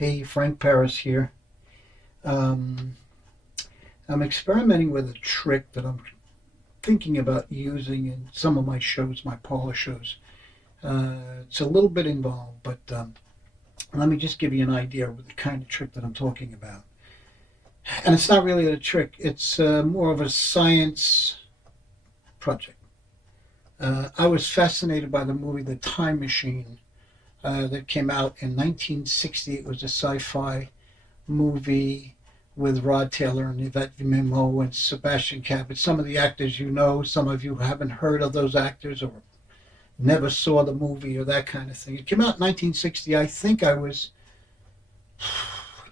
Hey, Frank Paris here. Um, I'm experimenting with a trick that I'm thinking about using in some of my shows, my parlor shows. It's a little bit involved, but let me just give you an idea of the kind of trick that I'm talking about. And it's not really a trick, it's more of a science project. I was fascinated by the movie The Time Machine that came out in 1960. It was a sci fi movie with Rod Taylor and Yvette Mimo and Sebastian Cabot. Some of the actors you know, some of you haven't heard of those actors or never saw the movie or that kind of thing. It came out in 1960. I think I was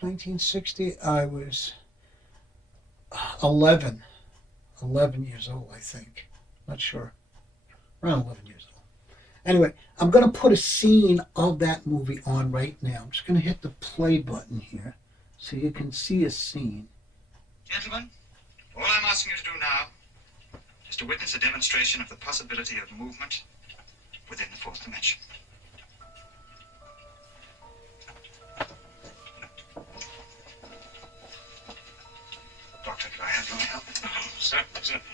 1960. I was 11, 11 years old. I think, not sure, around 11 years old. Anyway, I'm going to put a scene of that movie on right now. I'm just going to hit the play button here so you can see a scene. Gentlemen, all I'm asking you to do now is to witness a demonstration of the possibility of movement within the fourth dimension. Doctor, could I have your help? Oh, certainly, certainly.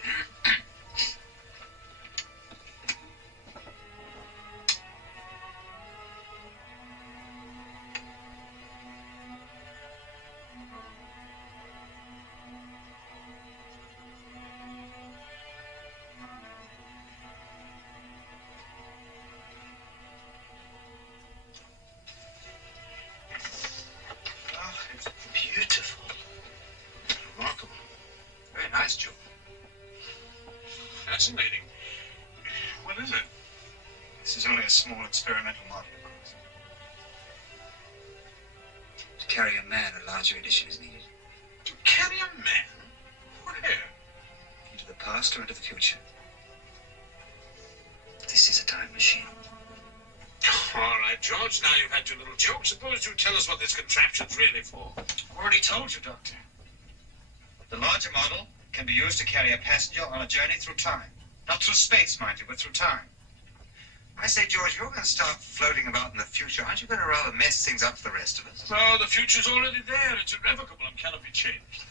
Oh, it's beautiful. Remarkable. Very nice, Joe. Fascinating. What is it? This is only a small experimental model, of course. To carry a man, a larger edition is needed. To carry a man? Where? Into the past or into the future. This is a time machine. All right, George, now you've had your little joke. Suppose you tell us what this contraption's really for. I've already told you, Doctor. The larger model can be used to carry a passenger on a journey through time. Not through space, mind you, but through time. I say, George, you're going to start floating about in the future. Aren't you going to rather mess things up for the rest of us? No, the future's already there. It's irrevocable and cannot be changed.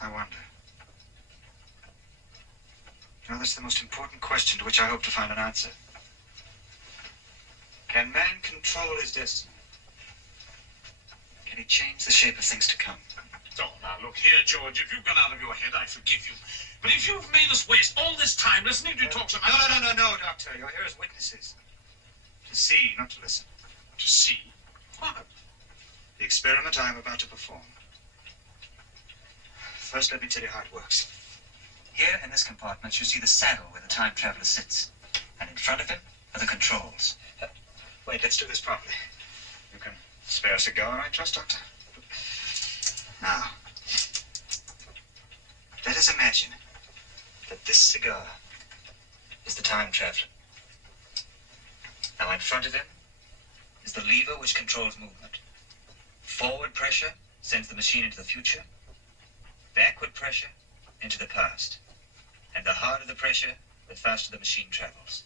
I wonder. You know, that's the most important question to which I hope to find an answer. Can man control his destiny? Can he change the shape of things to come? Oh, now, look here, George. If you've gone out of your head, I forgive you. But if you've made us waste all this time listening to you talk so much... No, Doctor. You're here as witnesses. To see, not to listen. To see? What? The experiment I am about to perform. First, let me tell you how it works. Here in this compartment, you see the saddle where the time traveler sits. And in front of him are the controls. Wait, let's do this properly. You can spare a cigar, I trust, Doctor? Now, let us imagine that this cigar is the time traveler. Now, in front of him is the lever which controls movement. Forward pressure sends the machine into the future. Backward pressure into the past. And the harder the pressure, the faster the machine travels.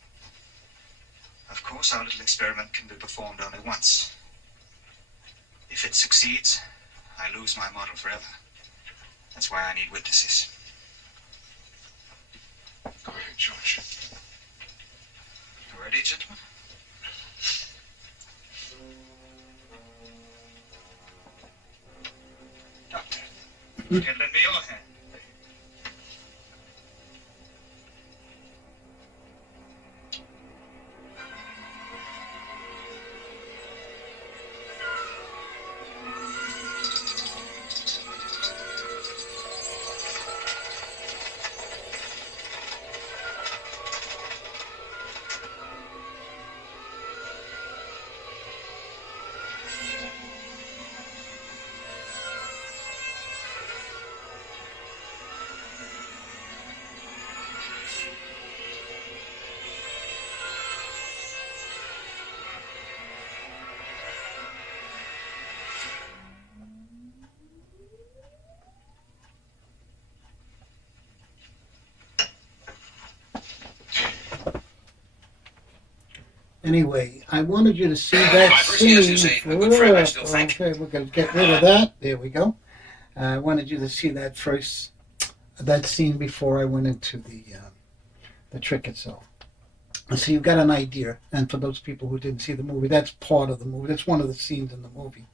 Of course, our little experiment can be performed only once. If it succeeds, I lose my model forever. That's why I need witnesses. Go ahead, George. You ready, gentlemen? Doctor, you can lend me your hand. Anyway, I wanted you to see that My first years, you scene. say, a good friend I still thank. Okay, we're going to get rid of that. There we go. I wanted you to see that scene before I went into the trick itself. So you've got an idea. And for those people who didn't see the movie, that's part of the movie. That's one of the scenes in the movie.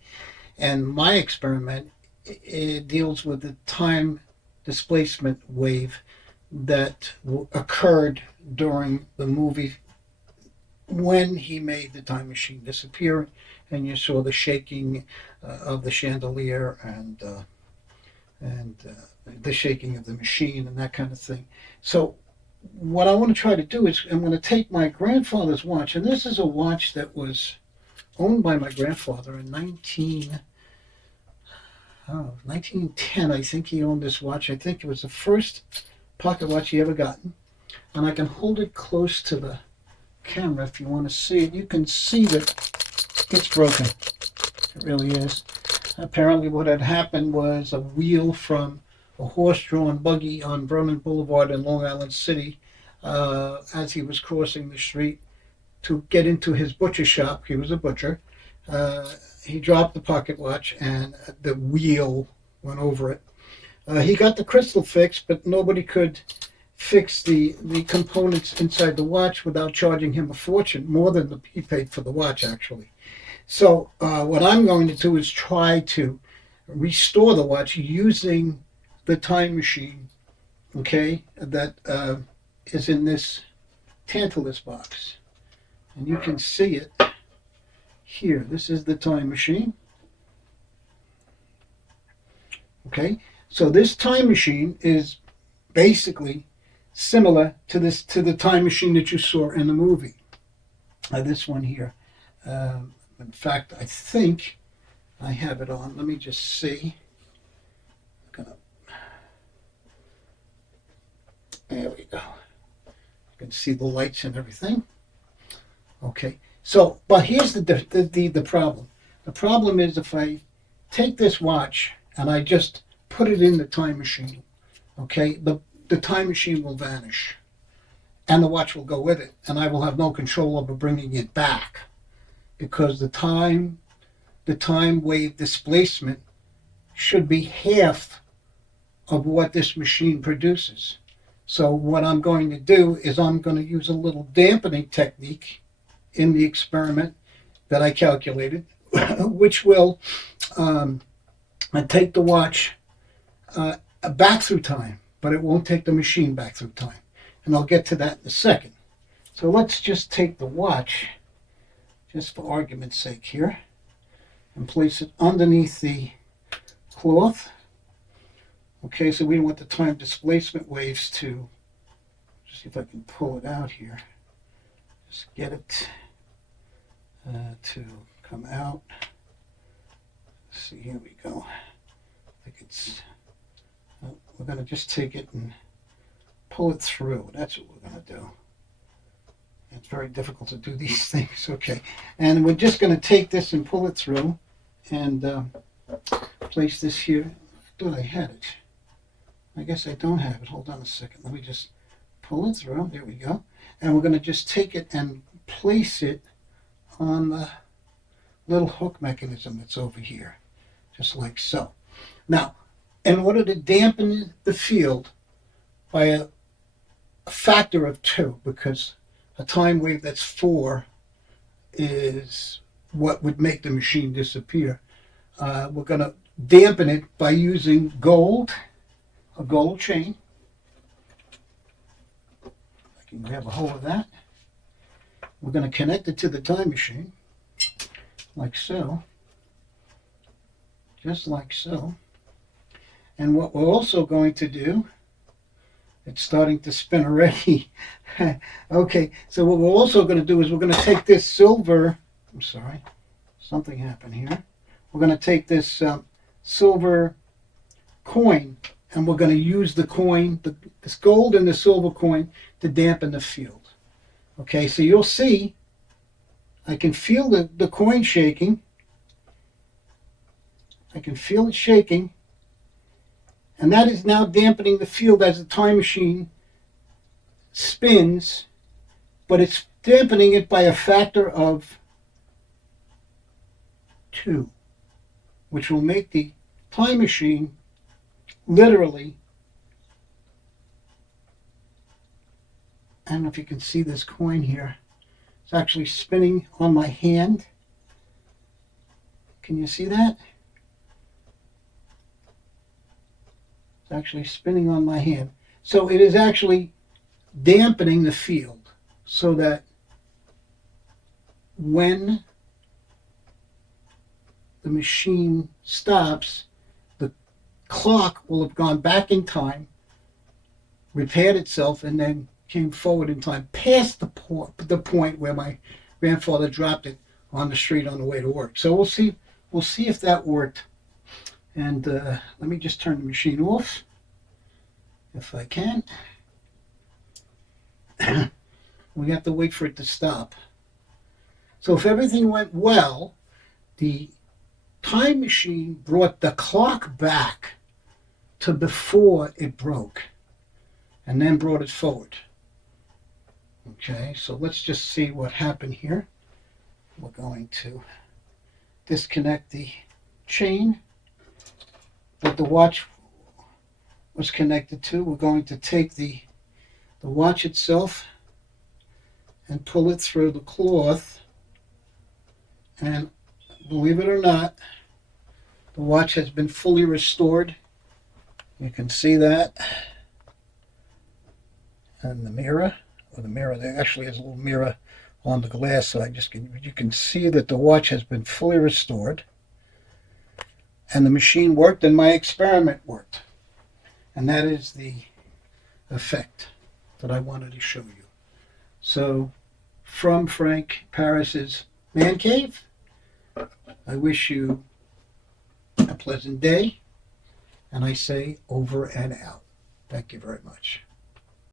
And my experiment, it deals with the time displacement wave that occurred during the movie when he made the time machine disappear, and you saw the shaking of the chandelier and the shaking of the machine and that kind of thing. So what I want to try to do is I'm going to take my grandfather's watch, and this is a watch that was owned by my grandfather in 1910. I think he owned this watch. I think it was the first pocket watch he ever gotten. And I can hold it close to the camera if you want to see it. You can see that it's broken. It really is. Apparently what had happened was a wheel from a horse-drawn buggy on Vernon Boulevard in Long Island City, as he was crossing the street to get into his butcher shop. He was a butcher. He dropped the pocket watch and the wheel went over it. He got the crystal fixed, but nobody could fix the components inside the watch without charging him a fortune, more than he paid for the watch, actually. So what I'm going to do is try to restore the watch using the time machine, okay, that is in this Tantalus box. And you can see it here. This is the time machine. Okay, so this time machine is basically similar to the time machine that you saw in the movie. This one here. In fact, I think I have it on. Let me just see. There we go. You can see the lights and everything. Okay. So, but here's the problem. The problem is if I take this watch and I just put it in the time machine, okay, the time machine will vanish and the watch will go with it, and I will have no control over bringing it back, because the time wave displacement should be half of what this machine produces. So what I'm going to do is I'm going to use a little dampening technique in the experiment that I calculated, which will take the watch back through time, but it won't take the machine back through time. And I'll get to that in a second. So let's just take the watch, just for argument's sake here, and place it underneath the cloth. Okay, so we want the time displacement waves to, just see if I can pull it out here. Just get it to come out. Let's see, here we go. I think it's, we're going to just take it and pull it through. That's what we're going to do. It's very difficult to do these things. Okay, and we're just going to take this and pull it through and place this here. I thought I had it. I guess I don't have it. Hold on a second. Let me just pull it through. There we go. And we're going to just take it and place it on the little hook mechanism that's over here, just like so. Now, in order to dampen the field by a factor of 2, because a time wave that's 4 is what would make the machine disappear, we're going to dampen it by using a gold chain. I can grab a hold of that. We're going to connect it to the time machine, like so, just like so. And what we're also going to do, it's starting to spin already. Okay, so what we're also going to do is we're going to take this silver, I'm sorry, something happened here. We're going to take this silver coin, and we're going to use the coin, this gold and the silver coin, to dampen the field. Okay, so you'll see, I can feel the coin shaking. I can feel it shaking. And that is now dampening the field as the time machine spins, but it's dampening it by a factor of 2, which will make the time machine literally, I don't know if you can see this coin here, it's actually spinning on my hand. Can you see that? It's actually spinning on my hand. So it is actually dampening the field so that when the machine stops, the clock will have gone back in time, repaired itself, and then came forward in time past the point where my grandfather dropped it on the street on the way to work. So we'll see if that worked. And let me just turn the machine off if I can. We have to wait for it to stop. So if everything went well, the time machine brought the clock back to before it broke and then brought it forward. Okay, so let's just see what happened here. We're going to disconnect the chain that the watch was connected to. We're going to take the watch itself and pull it through the cloth, and believe it or not, the watch has been fully restored. You can see that. And the mirror, there actually is a little mirror on the glass, so you can see that the watch has been fully restored. And the machine worked and my experiment worked. And that is the effect that I wanted to show you. So, from Frank Paris's Man Cave, I wish you a pleasant day, and I say over and out. Thank you very much.